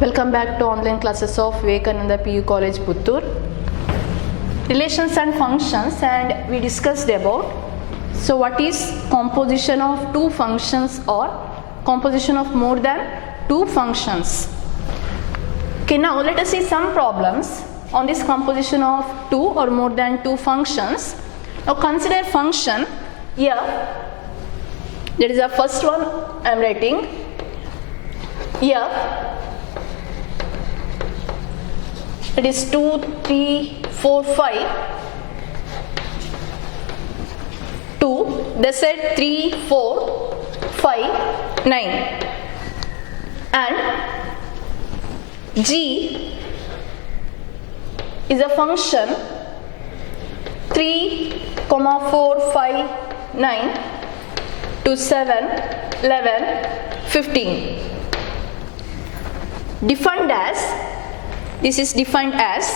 Welcome back to online classes of Vivekananda PU College, Puttur. Relations and functions, and we discussed about what is composition of two functions or composition of more than two functions. Okay, now let us see some problems on this composition of two or more than two functions. Now consider function f. That is the first one I am writing. F, it is 2, 3, 4, 5. 2, they said 3, 4, 5, 9. And G is a function 3, 4, 5, 9 to 7, 11, 15. Defined as, this is defined as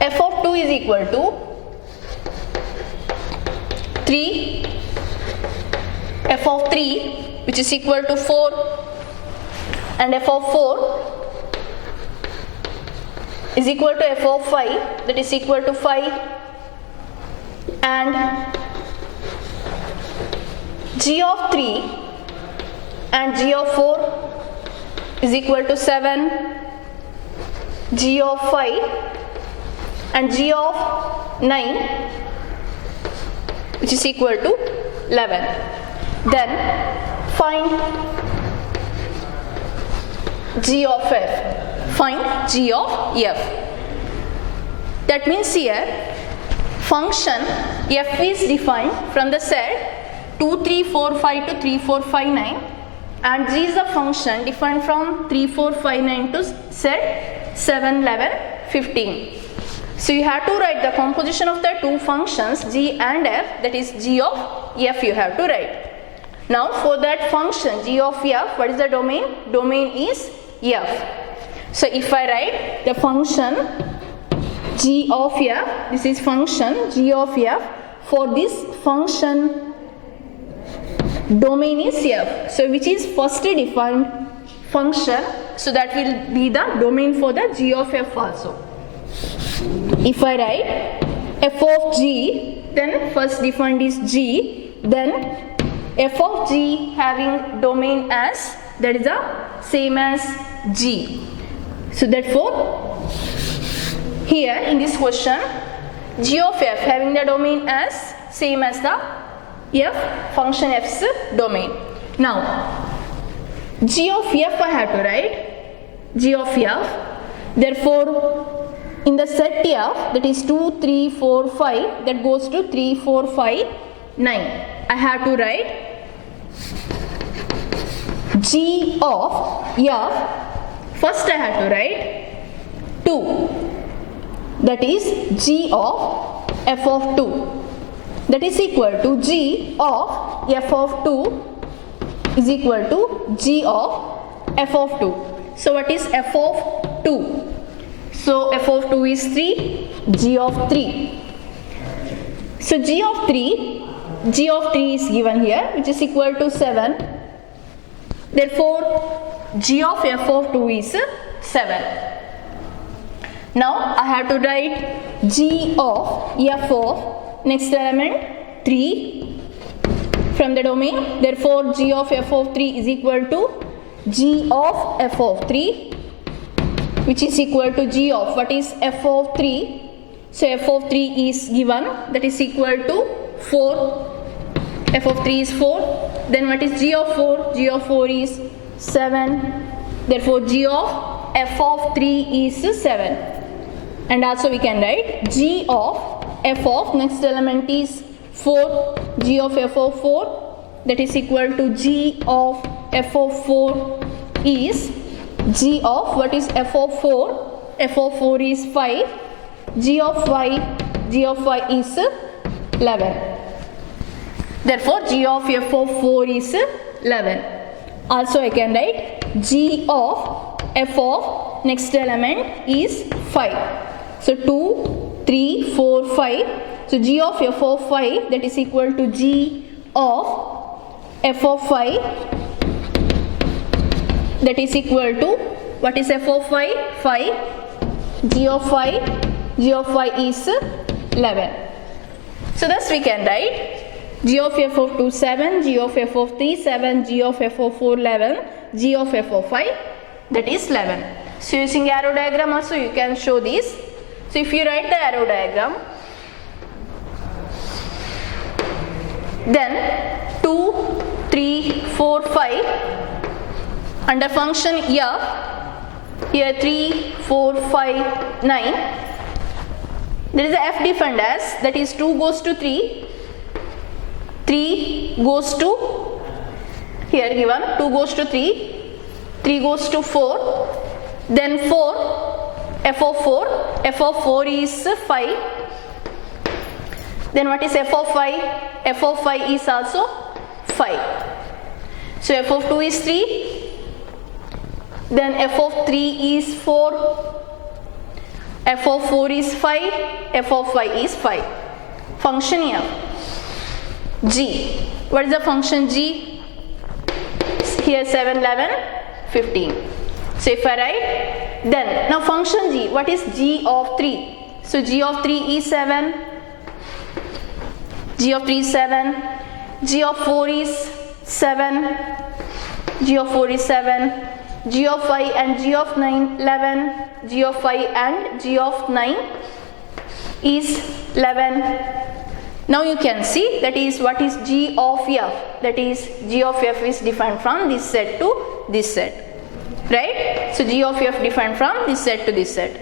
f of 2 is equal to 3, f of 3 which is equal to 4, and f of 4 is equal to f of 5, that is equal to 5, and g of 3 and g of 4 is equal to 7, g of 5 and g of 9 which is equal to 11. Then find g of f. Find g of f. That means here function f is defined from the set 2, 3, 4, 5 to 3, 4, 5, 9, and g is the function defined from 3, 4, 5, 9 to set 7, 11, 15. So you have to write the composition of the two functions g and f, that is g of f you have to write. Now for that function g of f, what is the domain? Domain is f. So if I write the function g of f, this is function g of f, for this function domain is f. So which is first defined function, so that will be the domain for the g of f also. If I write f of g, then first defined is g, then f of g having domain as, that is the same as g. So therefore here in this question g of f having the domain as same as the f, function f's domain. Now g of f I have to write g of f. Therefore in the set f, that is 2, 3, 4, 5, that goes to 3, 4, 5, 9. I have to write g of f. First I have to write 2, that is g of f of 2, that is equal to g of f of 2 is equal to g of f of 2. So what is f of 2? So f of 2 is 3, g of 3. So g of 3 is given here, which is equal to 7. Therefore g of f of 2 is 7. Now I have to write g of f of next element 3 from the domain. Therefore g of f of 3 is equal to g of f of 3, which is equal to g of, what is f of 3? So f of 3 is given, that is equal to 4. F of 3 is 4. Then what is g of 4? G of 4 is 7. Therefore g of f of 3 is 7. And also we can write g of f of next element is 4. G of f of 4, that is equal to g of f of 4 is g of, what is f of 4? F of 4 is 5. G of 5 is 11. Therefore g of f of 4 is 11. Also I can write g of f of next element is 5. So 2, 3, 4, 5. So g of f of 5, that is equal to g of f of 5, that is equal to What is f of y? 5. G of y is 11. So thus we can write g of f of 2 7, g of f of 3 7, g of f of 4 11, g of f of 5, that is 11. So using arrow diagram also you can show this. So if you write the arrow diagram, then 2 3 4 5 under function f, here 3 4 5 9, there is a f defined as, that is 2 goes to 3, 3 goes to, here given 2 goes to 3, 3 goes to 4, then 4, f of 4 is 5, then what is f of 5? F of 5 is also 5. So f of 2 is 3, then f of 3 is 4, f of 4 is 5, f of 5 is 5. Function f. G. What is the function G? Here 7, 11, 15. So if I write, then now function G, what is G of 3? So G of 3 is 7, G of 3 is 7, G of 4 is 7, G of 4 is 7, G of 5 and G of 9 11, G of 5 and G of 9 is 11. Now you can see, that is what is G of f, that is G of f is defined from this set to this set, right? So G of f defined from this set to this set.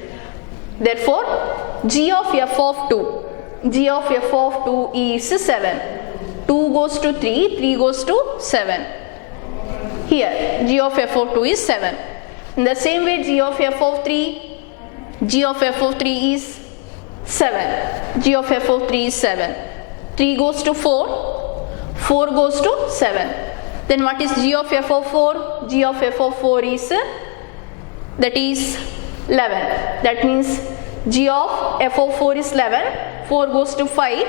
Therefore G of f of 2, G of f of 2 is 7, 2 goes to 3, 3 goes to 7. Here G of f of 2 is 7. In the same way G of f of 3, G of f of 3 is 7, G of f of 3 is 7, 3 goes to 4, 4 goes to 7. Then what is G of f of 4? G of f of 4 is, that is 11. That means G of f of 4 is 11, 4 goes to 5,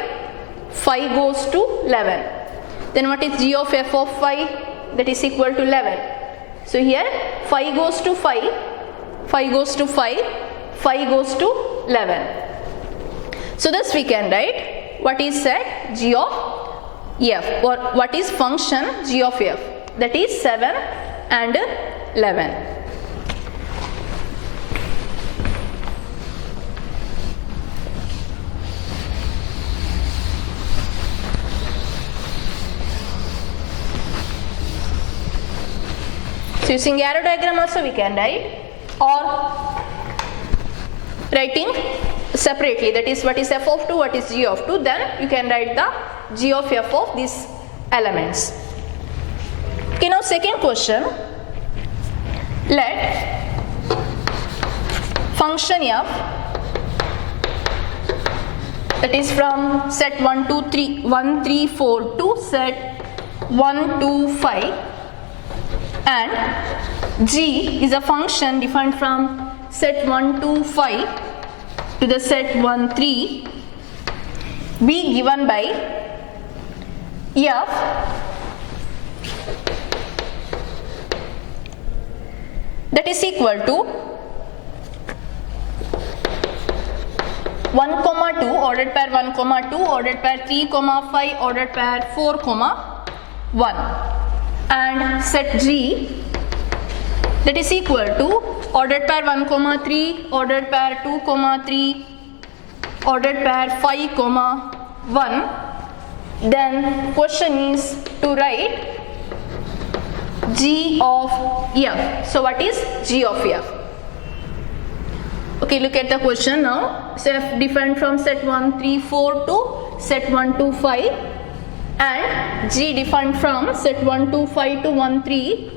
5 goes to 11. Then what is G of f of 5? That is equal to 11. So here 5 goes to 5, 5 goes to 5, 5 goes to 11. So thus we can write what is set G of f, or what is function G of f, that is 7 and 11. So using arrow diagram also we can write, or writing separately, that is what is f of 2, what is G of 2, then you can write the G of f of these elements. Okay, now second question, let function f, that is from set 1 2 3 1 3 4 to set 1 2 5, and G is a function defined from set 1 2 5 to the set 1 3, be given by f that is equal to 1 comma 2 ordered pair 1 comma 2 ordered pair 3 comma 5 ordered pair 4 comma 1, and set G that is equal to ordered pair 1 comma 3 ordered pair 2 comma 3 ordered pair 5 comma 1. Then question is to write G of f. So what is G of f? Okay, look at the question now. So f defined from set 1 3 4 to set 1 2 5, and G defined from set 1 2 5 to 1 3,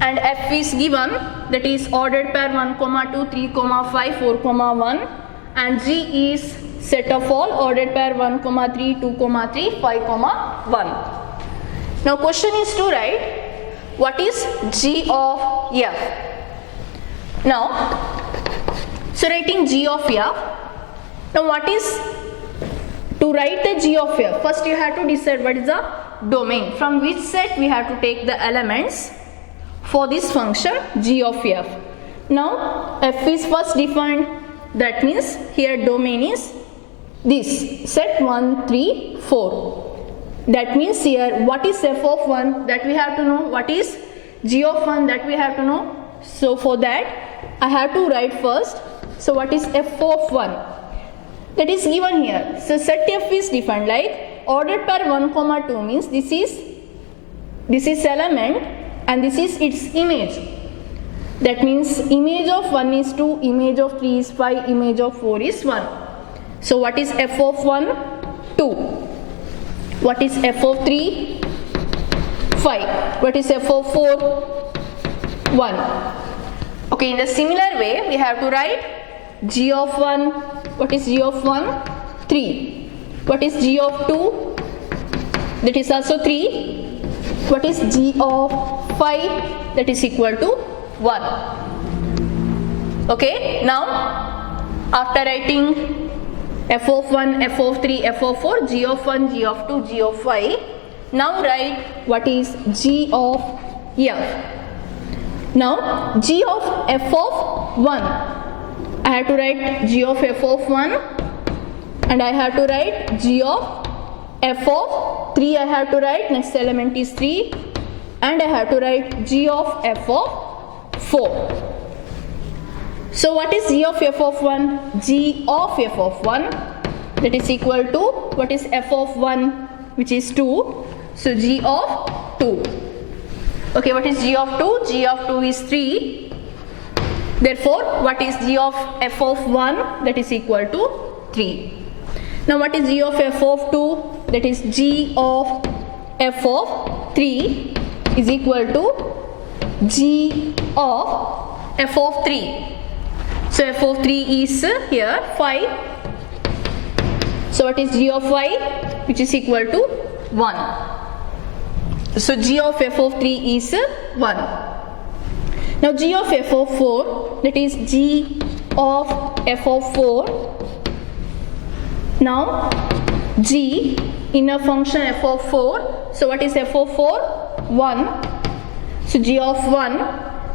and f is given, that is ordered pair 1 comma 2 3 comma 5 4 comma 1, and G is set of all ordered pair 1 comma 3 2 comma 3 5 comma 1. Now question is to write what is G of f. Now so writing G of f, now what is to write the G of f? First you have to decide what is the domain, from which set we have to take the elements for this function G of f. Now f is first defined, that means here domain is this set 1, 3, 4. That means here what is f of 1, that we have to know, what is g of 1, that we have to know. So for that I have to write first. So what is f of 1, that is given here. So set f is defined like ordered pair 1, 2 means this is element and this is its image. That means image of 1 is 2, image of 3 is 5, image of 4 is 1. So what is f of 1? 2. What is f of 3? 5. What is f of 4? 1. Okay, in the similar way we have to write g of 1. What is g of 1? 3. What is g of 2? That is also 3. What is g of 5? That is equal to 1. Okay, now after writing f of 1, f of 3, f of 4, g of 1, g of 2, g of 5, now write what is g of f. Now g of f of 1, I have to write g of f of 1 and I have to write g of f of 3, I have to write next element is 3 and I have to write g of f of 4. So what is g of f of 1? G of f of 1, that is equal to what is f of 1, which is 2. So g of 2. Okay, what is g of 2? G of 2 is 3. Therefore, what is g of f of 1? That is equal to 3. Now what is g of f of 2? That is g of f of 3 is equal to g of f of 3. So f of 3 is here 5. So what is g of 5? Which is equal to 1. So g of f of 3 is 1. Now g of f of 4, that is g of f of 4. Now g in a function f of 4. So what is f of 4? 1. So g of 1.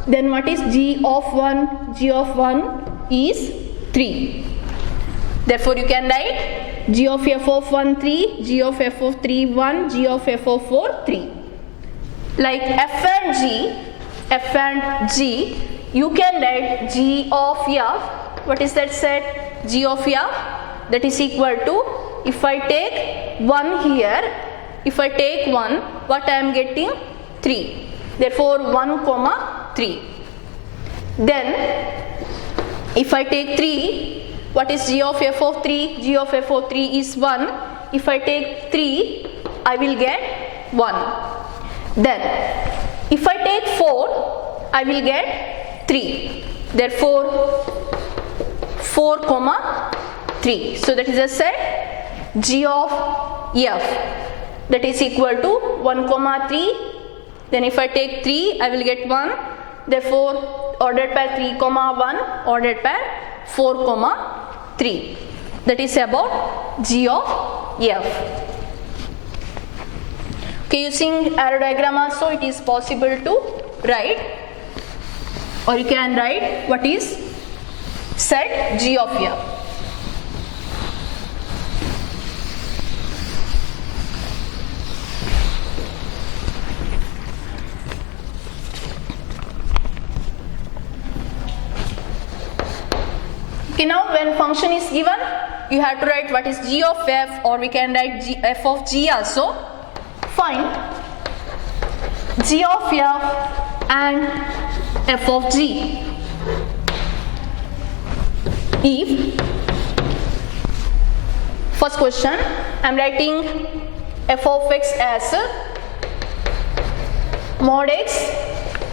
Then what is g of 1? G of 1 is 3. Therefore you can write g of f of 1 3, g of f of 3 1, g of f of 4 3. Like f and g, you can write g of f. What is that set? G of f, that is equal to, if I take 1 here, if I take 1, what I am getting? 3. Therefore 1, 3. Then if I take 3, what is g of f of 3? G of f of 3 is 1. If I take 3, I will get 1. Then if I take 4, I will get 3. Therefore 4, 3. So that is a set g of f, that is equal to 1, 3. Then if I take 3, I will get 1. Therefore ordered pair 3, 1, ordered pair 4, 3. That is about g of f. Okay, using arrow diagram also it is possible to write, or you can write what is set g of f. Okay, now when function is given, you have to write what is g of f, or we can write f of g also. Find g of f and f of g. If, first question, I am writing f of x as mod x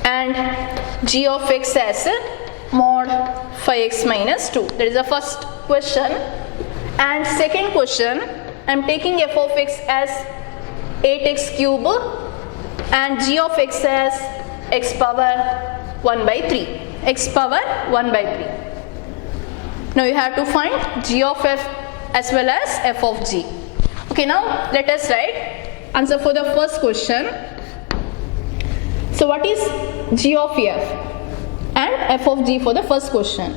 and g of x as mod 5x minus 2. That is the first question. And second question, I am taking f of x as 8x cube and g of x as x power 1 by 3. X power 1 by 3. Now you have to find g of f as well as f of g. Okay, now let us write answer for the first question. So what is g of f and f of g for the first question.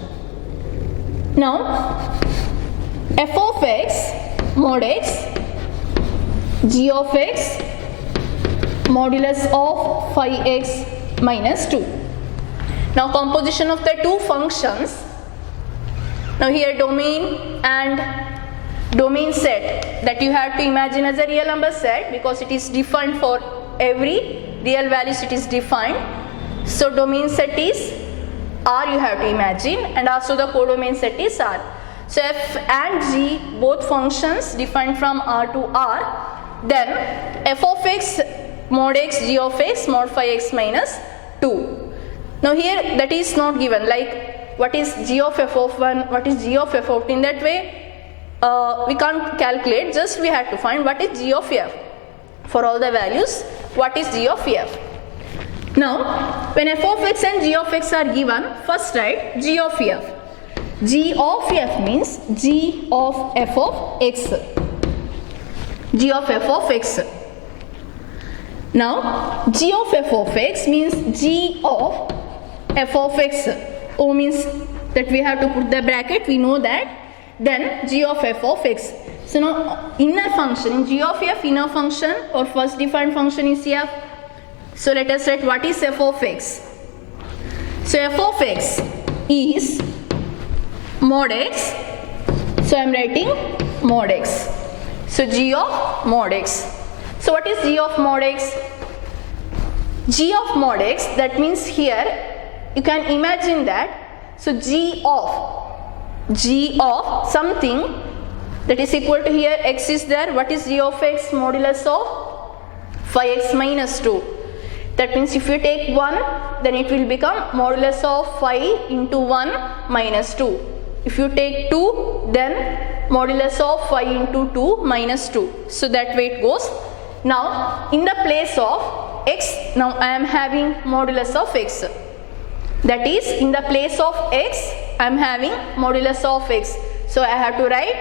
Now f of x mod x g of x modulus of phi x minus 2. Now composition of the two functions. Now here domain and domain set that you have to imagine as a real number set, because it is defined for every real values, it is defined. So domain set is R, you have to imagine, and also the codomain set is R. So f and g both functions defined from R to R. Then f of x mod x g of x mod phi x minus 2. Now here that is not given, like what is g of f of 1, what is g of f of 2. In that way we can't calculate, just we have to find what is g of f. For all the values, what is g of f. Now when f of x and g of x are given, first write g of f. G of f means g of f of x. G of f of x. Now g of f of x means g of f of x. O means that we have to put the bracket, we know that. Then g of f of x. So now inner function in g of f, inner function or first defined function is f. So let us write what is f of x. So f of x is mod x. So I am writing mod x. So g of mod x. So what is g of mod x? G of mod x, that means here you can imagine that. So g of something that is equal to, here x is there. What is g of x? Modulus of phi x minus 2. That means if you take 1, then it will become modulus of phi into 1 minus 2. If you take 2, then modulus of phi into 2 minus 2. So that way it goes. Now in the place of x, now I am having modulus of x. That is, in the place of x, I am having modulus of x. So I have to write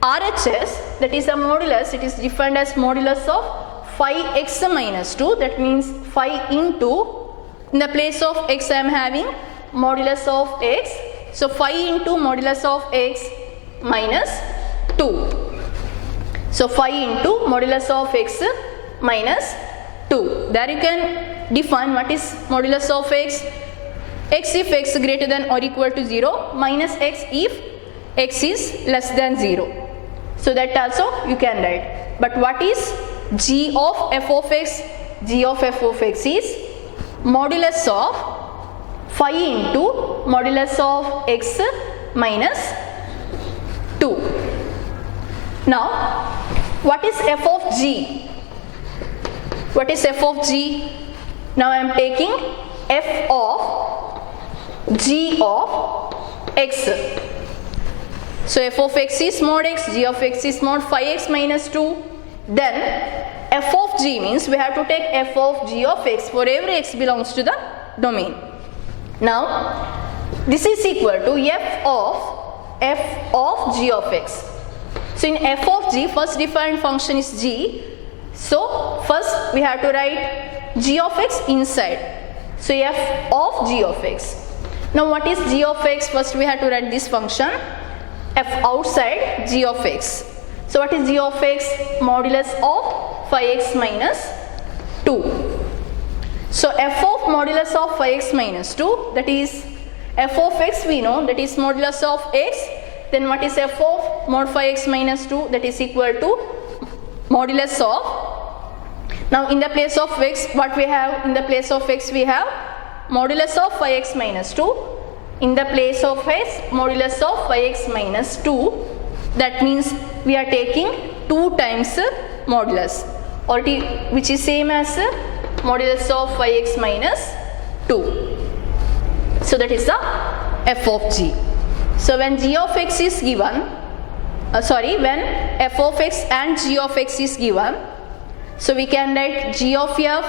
RHS, that is a modulus, it is defined as modulus of phi x minus 2. That means phi into, in the place of x I am having modulus of x. So phi into modulus of x minus 2. So phi into modulus of x minus 2. There you can define what is modulus of x. X if x greater than or equal to 0, minus x if x is less than 0. So that also you can write. But what is g of f of x? G of f of x is modulus of phi into modulus of x minus 2. Now what is f of g? What is f of g? Now I am taking f of g of x. So f of x is mod x, g of x is mod phi x minus 2. Then f of g means we have to take f of g of x for every x belongs to the domain. Now this is equal to f of g of x. So in f of g, first defined function is g. So first we have to write g of x inside. So f of g of x. Now what is g of x? First we have to write this function f outside g of x. So what is g of x? Modulus of phi x minus 2. So f of modulus of phi x minus 2, that is f of x we know, that is modulus of x. Then what is f of mod phi x minus 2? That is equal to modulus of. Now in the place of x, what we have? In the place of x we have modulus of phi x minus 2. In the place of x, modulus of phi x minus 2. That means we are taking 2 times modulus, or which is same as modulus of phi x minus 2. So that is the f of g. So when g of x is given, when f of x and g of x is given, so we can write g of f,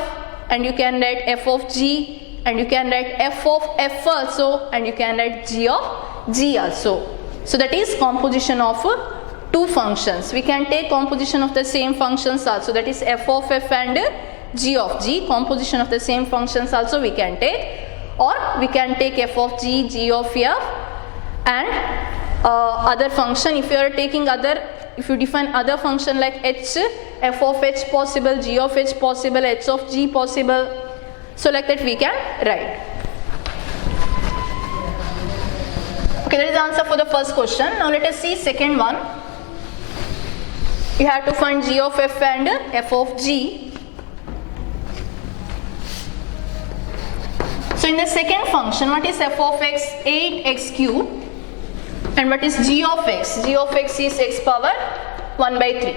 and you can write f of g, and you can write f of f also, and you can write g of g also. So that is composition of two functions. We can take composition of the same functions also, that is f of f and g of g. Composition of the same functions also we can take. or we can take f of g, g of f, and other function. If you are taking other, if you define other function like h, f of h possible, g of h possible, h of g possible, so like that we can write. Okay, that is the answer for the first question. Now let us see second one. You have to find g of f and f of g. So in the second function, what is f of x? 8x cube. And what is g of x? G of x is x power 1 by 3.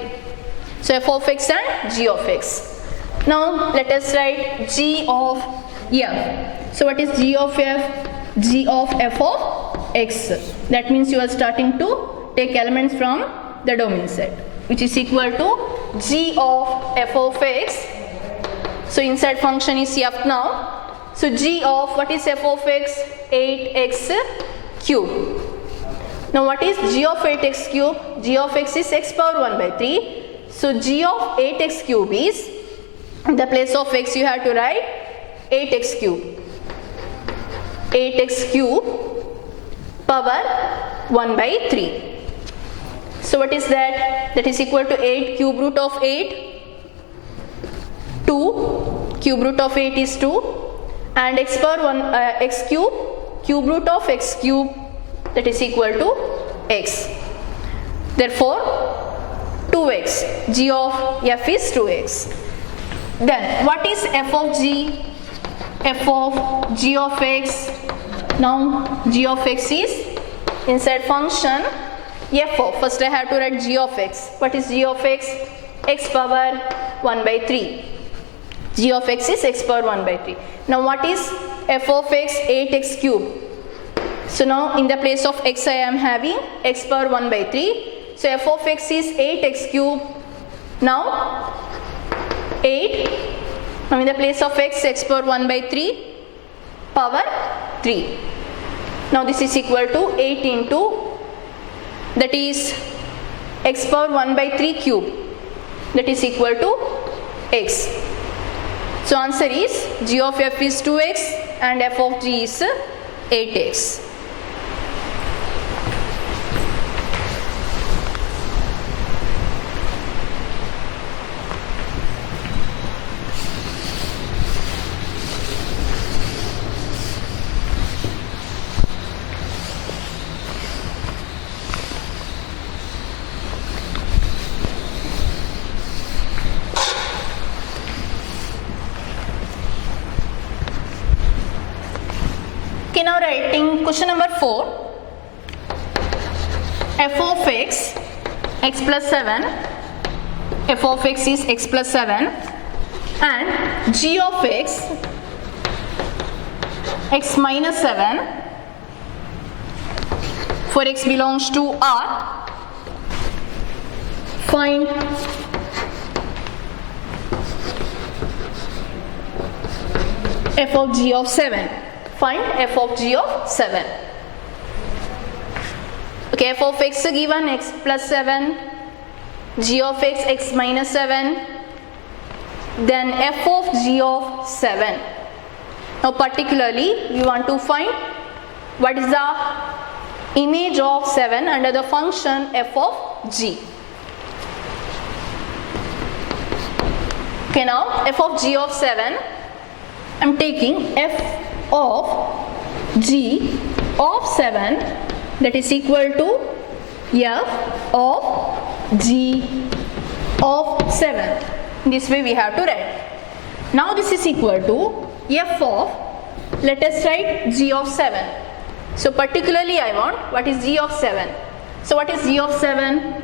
So f of x and g of x. Now let us write g of f. So what is g of f? G of f of x. That means you are starting to take elements from the domain set, which is equal to g of f of x. So inside function is f now. So g of, what is f of x? 8x cube. Now what is g of 8x cube? G of x is x power 1 by 3. So g of 8x cube is, in the place of x you have to write 8x cube. 8x cube power 1 by 3. So what is that? That is equal to 8 cube root of 8. 2. Cube root of 8 is 2. And x power 1 x cube, cube root of x cube, that is equal to x. Therefore 2x, g of f is 2x. Then what is f of g? F of g of x. Now g of x is inside function f of, first I have to write g of x. What is g of x? X power 1 by 3. G of x is x power 1 by 3. Now what is f of x? 8x cube. So now in the place of x I am having x power 1 by 3. So f of x is 8x cube. Now 8. Now in the place of x, x power 1 by 3 power 3. Now this is equal to 8 into, that is x power 1 by 3 cube, that is equal to x. So answer is g of f is 2x and f of g is 8x. Okay, now writing question number 4. F of x, x plus 7. F of x is x plus 7. And g of x, x minus 7. For x belongs to R. Find f of g of 7. Find f of g of 7. Okay, f of x given x plus 7, g of x, x minus 7, then f of g of 7. Now particularly we want to find what is the image of 7 under the function f of g. Okay, now f of g of 7, I am taking f of g of 7, that is equal to f of g of 7. This way we have to write. Now this is equal to f of, let us write g of 7. So particularly I want what is g of 7. So what is g of 7?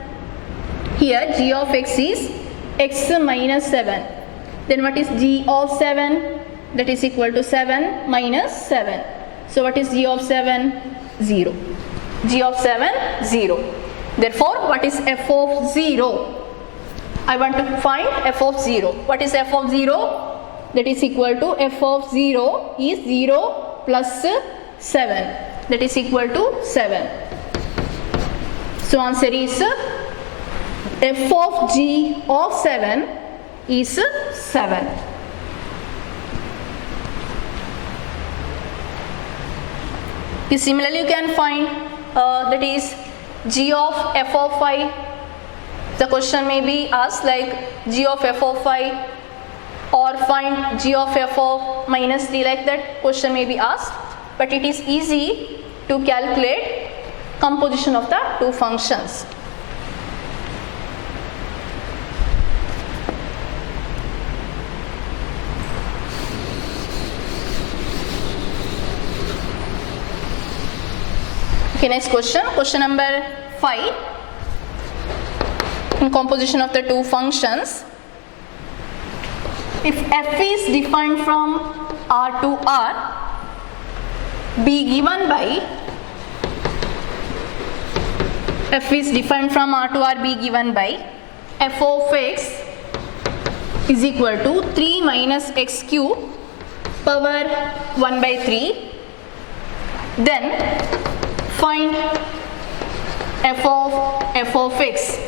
Here g of x is x minus 7. Then what is g of 7? That is equal to 7 minus 7. So what is g of 7? 0. G of 7, 0. Therefore, what is f of 0? I want to find f of 0. What is f of 0? That is equal to f of 0 is 0 plus 7. That is equal to 7. So answer is f of g of 7 is 7. Similarly, you can find that is g of f of phi. The question may be asked like g of f of phi or find g of f of minus 3, like that question may be asked, but it is easy to calculate composition of the two functions. Okay, next question, question number 5. In composition of the two functions, if f is defined from R to R, be given by f is defined from R to R, be given by f of x is equal to 3 minus x cube power 1 by 3, then find f of x.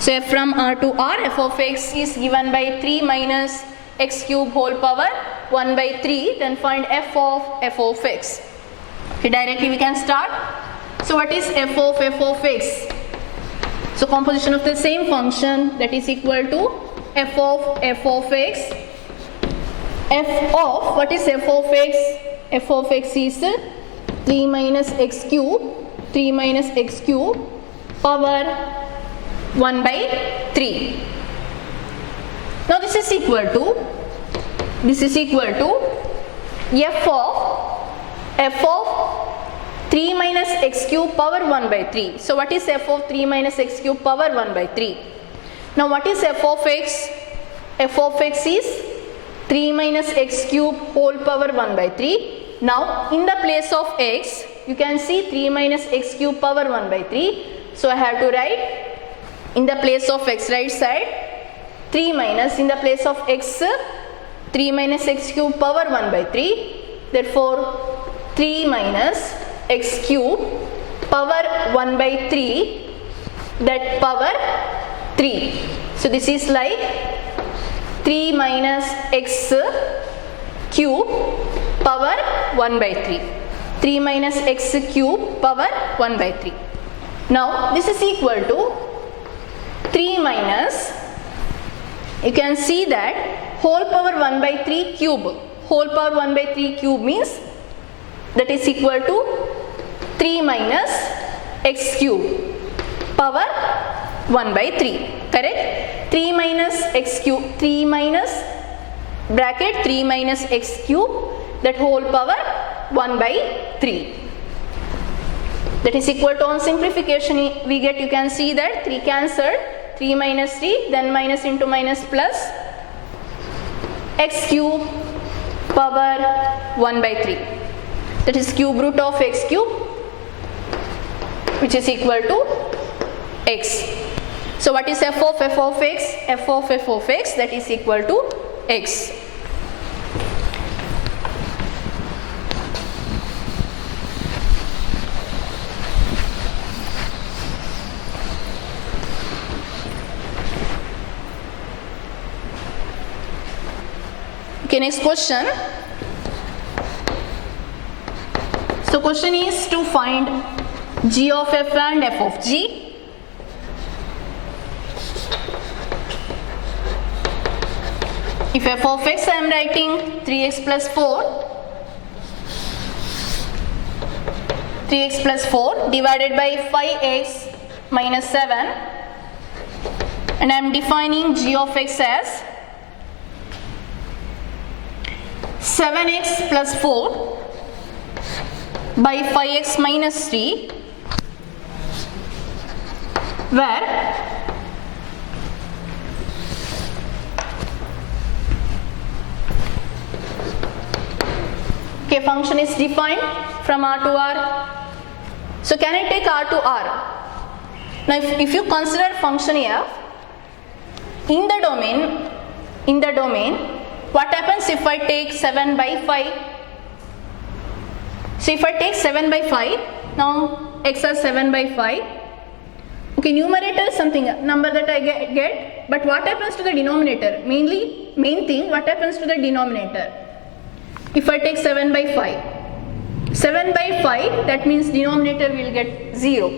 So f from R to R, f of x is given by 3 minus x cube whole power 1 by 3, then find f of x. Okay, directly we can start. So what is f of x? So composition of the same function, that is equal to f of x. F of, what is f of x? F of x is 3 minus x cube power 1 by 3. Now this is equal to f of 3 minus x cube power 1 by 3. So what is f of 3 minus x cube power 1 by 3? Now what is f of x? F of x is 3 minus x cube whole power 1 by 3. Now in the place of x, you can see 3 minus x cube power 1 by 3. So I have to write in the place of x, right side 3 minus, in the place of x 3 minus x cube power 1 by 3. Therefore 3 minus x cube power 1 by 3, that power 3. So this is like 3 minus x cube power 1 by 3. 3 minus x cube power 1 by 3. Now this is equal to 3 minus, you can see that whole power 1 by 3 cube. Whole power 1 by 3 cube means that is equal to 3 minus x cube power 1 by 3. Correct? 3 minus x cube, 3 minus bracket 3 minus x cube, that whole power 1 by 3. That is equal to, on simplification we get, you can see that 3 cancelled, 3 minus 3, then minus into minus plus x cube power 1 by 3. That is cube root of x cube, which is equal to x. So what is f of x? F of x, that is equal to x. Okay, next question. So question is to find g of f and f of g. If f of x, I am writing 3x plus 4. 3x plus 4 divided by 5x minus 7, and I am defining g of x as 7x plus 4 by 5x minus 3, where function is defined from R to R. So can I take R to R? Now if you consider function f in the domain, what happens if I take 7 by 5? So if I take 7 by 5, now x is 7 by 5. Okay, numerator is something, number that I get, but what happens to the denominator? Main thing, what happens to the denominator? If I take 7 by 5, 7 by 5, that means denominator will get 0.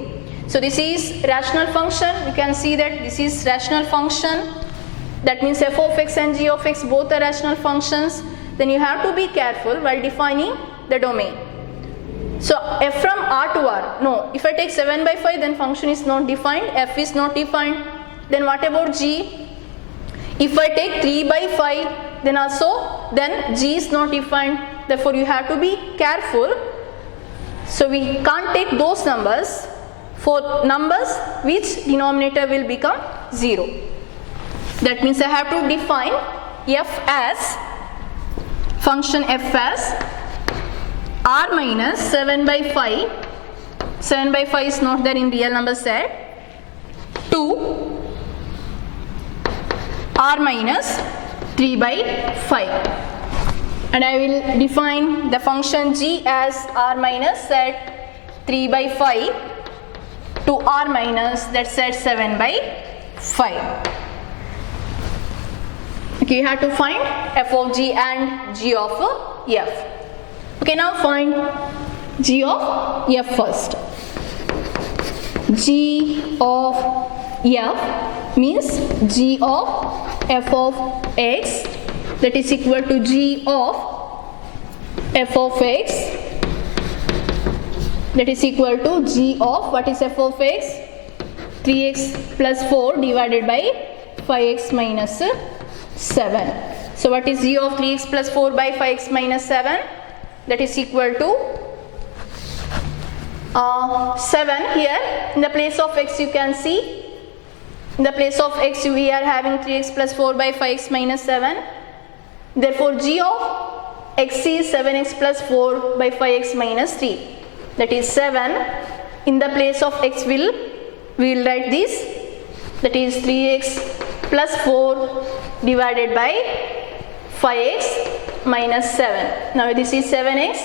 So this is rational function. You can see that this is rational function. That means f of x and g of x both are rational functions. Then you have to be careful while defining the domain. So f from R to R, no, if I take 7 by 5 then function is not defined, f is not defined. Then what about g? If I take 3 by 5 then g is not defined, therefore you have to be careful. So we can't take those numbers for numbers which denominator will become 0. That means I have to define f as function f as r minus 7 by 5. 7 by 5 is not there in real number set. 2 r minus 3 by 5. And I will define the function g as r minus set 3 by 5 to r minus that set 7 by 5. Okay, you have to find f of g and g of f. Okay, now find g of f first. G of f means g of f of x, that is equal to g of f of x, that is equal to g of, what is f of x? 3x plus 4 divided by 5x minus 7. So what is g of 3x plus 4 by 5x minus 7? That is equal to 7 here. In the place of x you can see, in the place of x we are having 3x plus 4 by 5x minus 7. Therefore g of x is 7x plus 4 by 5x minus 3. That is 7. In the place of x we will write this, that is 3x plus 4 divided by 5x minus 7. Now this is 7x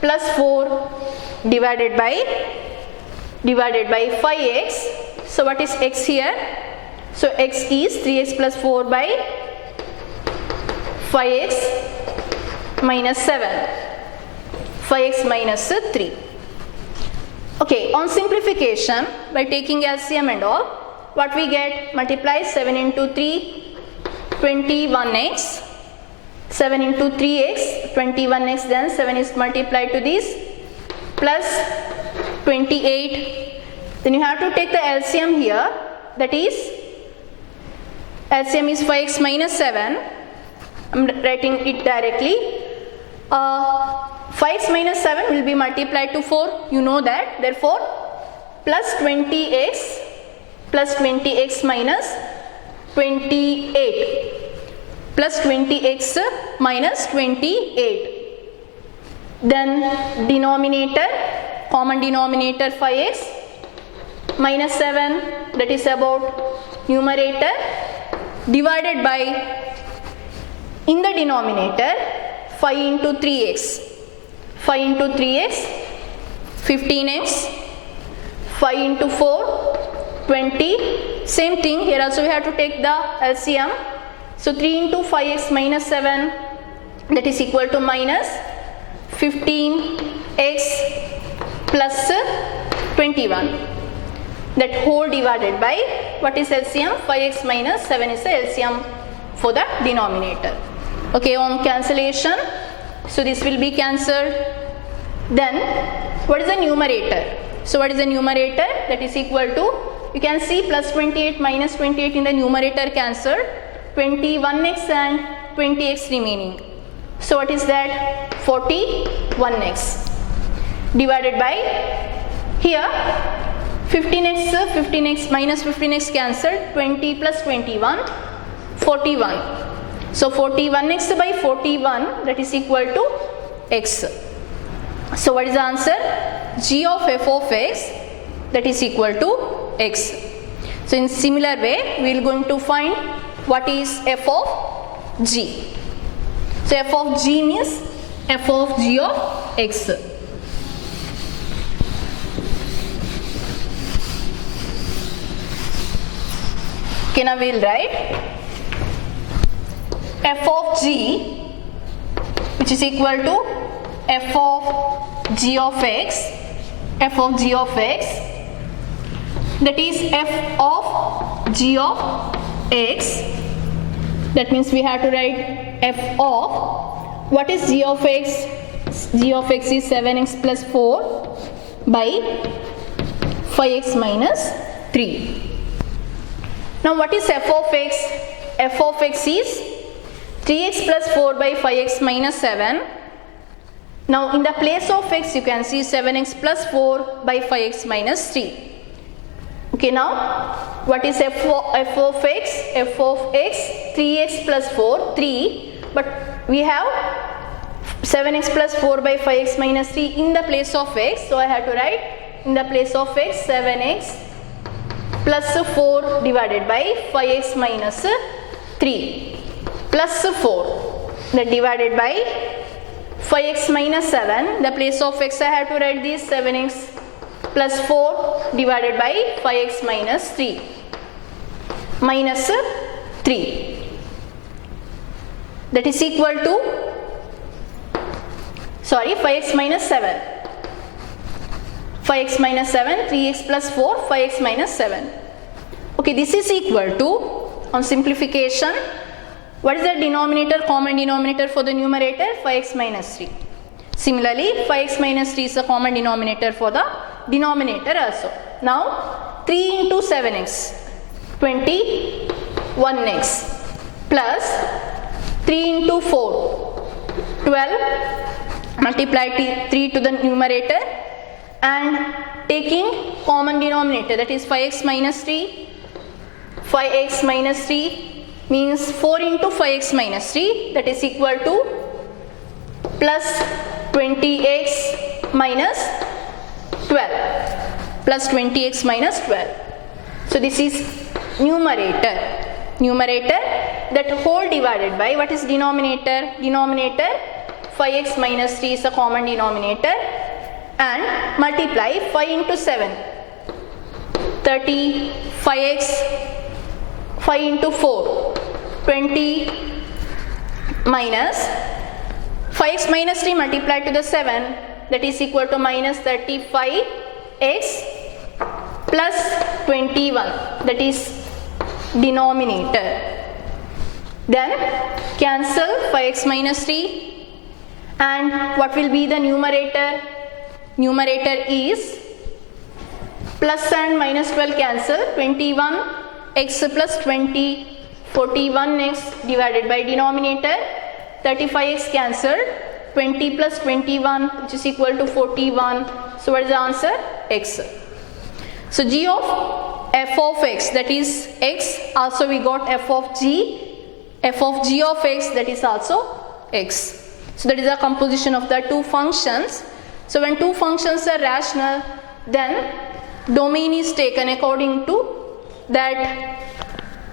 plus 4 divided by 5x. So what is x here? So x is 3x plus 4 by 5x minus 7. 5x minus 3. Okay, on simplification by taking LCM and all, what we get? Multiply 7 into 3, 21x. 7 into 3x, 21x, then 7 is multiplied to this, plus 28. Then you have to take the LCM here, that is LCM is 5x minus 7. I am writing it directly. 5x minus 7 will be multiplied to 4, you know that. Therefore plus 20x minus 28, plus 20x minus 28. Then denominator, common denominator 5x minus 7, that is about numerator, divided by, in the denominator, 5 into 3x. 5 into 3x, 15x, 5 into 4, 20. Same thing, here also we have to take the LCM. So 3 into 5x minus 7, that is equal to minus 15x plus 21. That whole divided by, what is LCM? 5x minus 7 is the LCM for the denominator. Okay, on cancellation, so this will be cancelled. Then what is the numerator? So what is the numerator? That is equal to, you can see plus 28 minus 28 in the numerator cancelled, 21x and 20x remaining. So what is that? 41x divided by, here 15x minus 15x cancelled, 20 plus 21, 41. So 41x by 41, that is equal to x. So what is the answer? G of f of x, that is equal to x. So in similar way we are going to find what is f of g. So f of g means f of g of x. Okay, now we will write f of g, which is equal to f of g of x, f of g of x, that is f of g of x. That means we have to write f of, what is g of x? G of x is 7x plus 4 by 5x minus 3. Now what is f of x? F of x is 3x plus 4 by 5x minus 7. Now in the place of x you can see 7x plus 4 by 5x minus 3. Okay, now what is f of x? F of x 3x plus 4, 3, but we have 7x plus 4 by 5x minus 3 in the place of x, so I have to write in the place of x 7x plus 4 divided by 5x minus 3 plus 4, that divided by 5x minus 7, the place of x I have to write this 7x plus 4 divided by 5x minus 3 minus 3, that is equal to 5x minus 7, 5x minus 7, 3x plus 4, 5x minus 7. Okay, this is equal to, on simplification, what is the denominator, common denominator for the numerator? 5x minus 3. Similarly, 5x minus 3 is a common denominator for the denominator also. Now, 3 into 7x, 21x, plus 3 into 4, 12, multiply 3 to the numerator and taking common denominator, that is 5x minus 3, 5x minus 3 means 4 into 5x minus 3, that is equal to plus 20x minus 12, plus 20x minus 12. So this is numerator, that whole divided by, what is denominator? Denominator 5x minus 3 is a common denominator, and multiply 5 into 7, 35x, 5 into 4, 20 minus 5x minus 3 multiplied to the 7, that is equal to minus 35x plus 21, that is denominator. Then cancel 5x minus 3, and what will be the numerator? Numerator is plus and minus 12 cancel, 21x plus 20, 41x divided by denominator, 35x cancelled, 20 plus 21 which is equal to 41. So what is the answer? X. So g of f of x, that is x, also we got f of g of x, that is also x. So that is the composition of the two functions. So when two functions are rational, then domain is taken according to that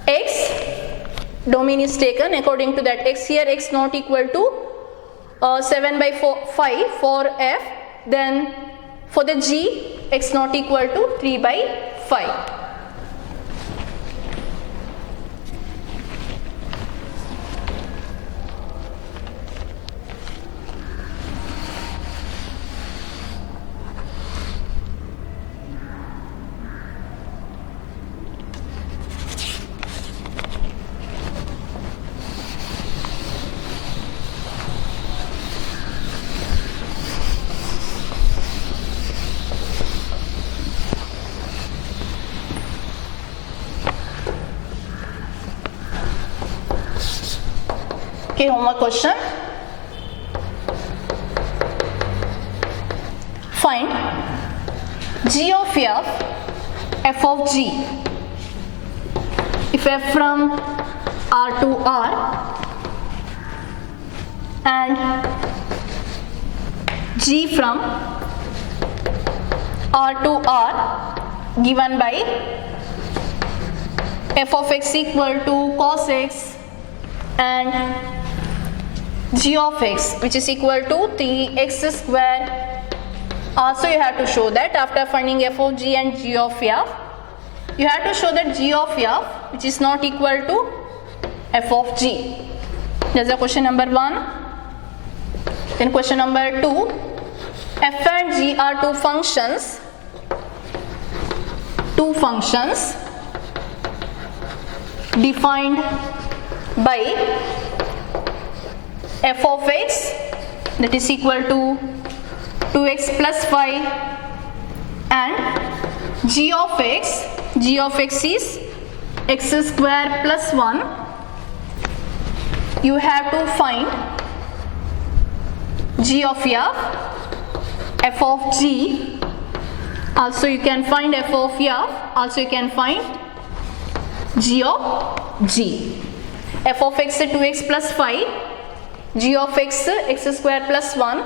x, domain is taken according to that x. Here x not equal to 7 by 5 for f, then for the g x not equal to 3 by 5. Okay, homework question. Find g of f of g. If f from R to R and g from R to R given by f of x equal to cos x and g of x which is equal to 3x square. Also you have to show that after finding f of g and g of f, you have to show that g of f which is not equal to f of g. That's the question number 1. Then question number 2, f and g are two functions defined by f of x that is equal to 2x plus 5 and g of x is x square plus 1. You have to find g of f of g, also you can find f of f, also you can find g of g. F of x 2x plus 5, g of x square plus 1.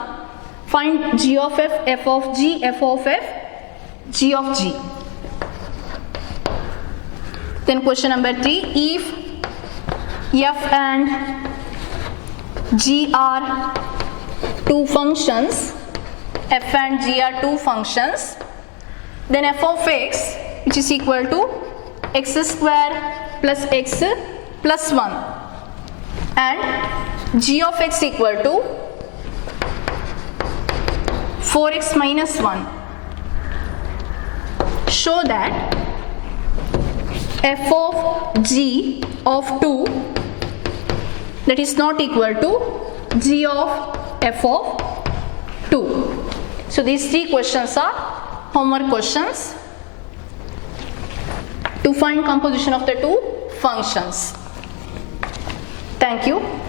Find g of f of g, f of f, g of g. Then question number 3, if f and g are two functions, f and g are two functions, then f of x which is equal to x square plus x plus 1 and g of x equal to 4x minus 1. Show that f of g of 2 that is not equal to g of f of 2. So these three questions are homework questions to find composition of the two functions. Thank you.